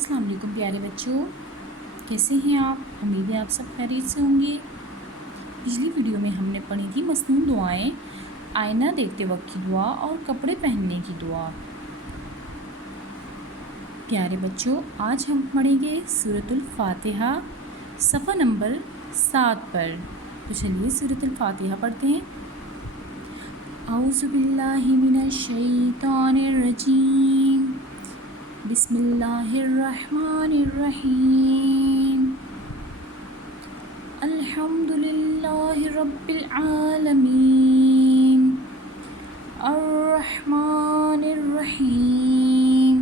अस्सलाम वालेकुम प्यारे बच्चों, कैसे हैं आप? उम्मीद है आप सब खैरियत से होंगे। पिछली वीडियो में हमने पढ़ी थी मसनून दुआएं, आईना देखते वक्त की दुआ और कपड़े पहनने की दुआ। प्यारे बच्चों, आज हम पढ़ेंगे सूरतुल फातिहा सफ़ा नंबर 7 पर। तो चलिए सूरतुल फातिहा पढ़ते हैं। औज़ु बिल्लाहि मिनश शैतानिर रजीम, बिस्मिल्लाहिर्रहमानिर्रहीम। अल्हम्दुलिल्लाहि रब्बिल आलमीन, अर्रहमानिर्रहीम,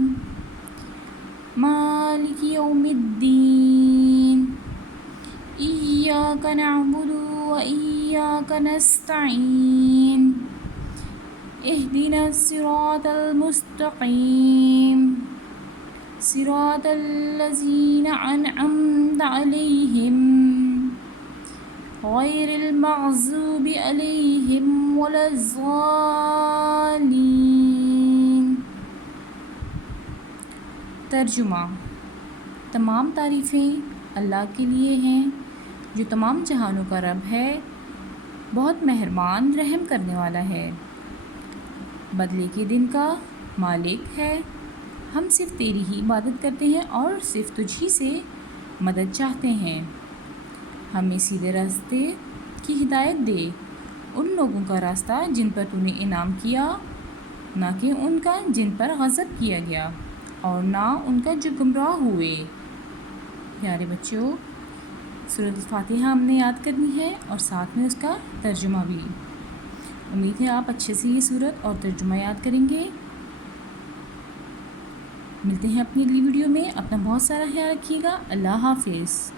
मालिकि यौमिद्दीन, इय्याका नअबुदु व इय्याका नस्तईन, इहदिनस सिरातल मुस्तक़ीम, सिरातल लज़ीना अनअमता अलैहिम, गैरिल मग़ज़ूबि अलैहिम वलज़्ज़ालिन। तर्जुमा। तमाम तारीफ़ें अल्लाह के लिए हैं जो तमाम जहानों का रब है, बहुत मेहरबान रहम करने वाला है, बदले के दिन का मालिक है। हम सिर्फ़ तेरी ही इबादत करते हैं और सिर्फ़ तुझी से मदद चाहते हैं। हमें सीधे रास्ते की हिदायत दे, उन लोगों का रास्ता जिन पर तूने इनाम किया, ना कि उनका जिन पर गज़ब किया गया, और ना उनका जो गुमराह हुए। प्यारे बच्चों, सूरत फातिहा हमने याद करनी है और साथ में उसका तर्जुमा भी। उम्मीद है आप अच्छे से ये सूरत और तर्जुमा याद करेंगे। मिलते हैं अपनी अगली वीडियो में। अपना बहुत सारा ख्याल रखिएगा। अल्लाह हाफ़िज़।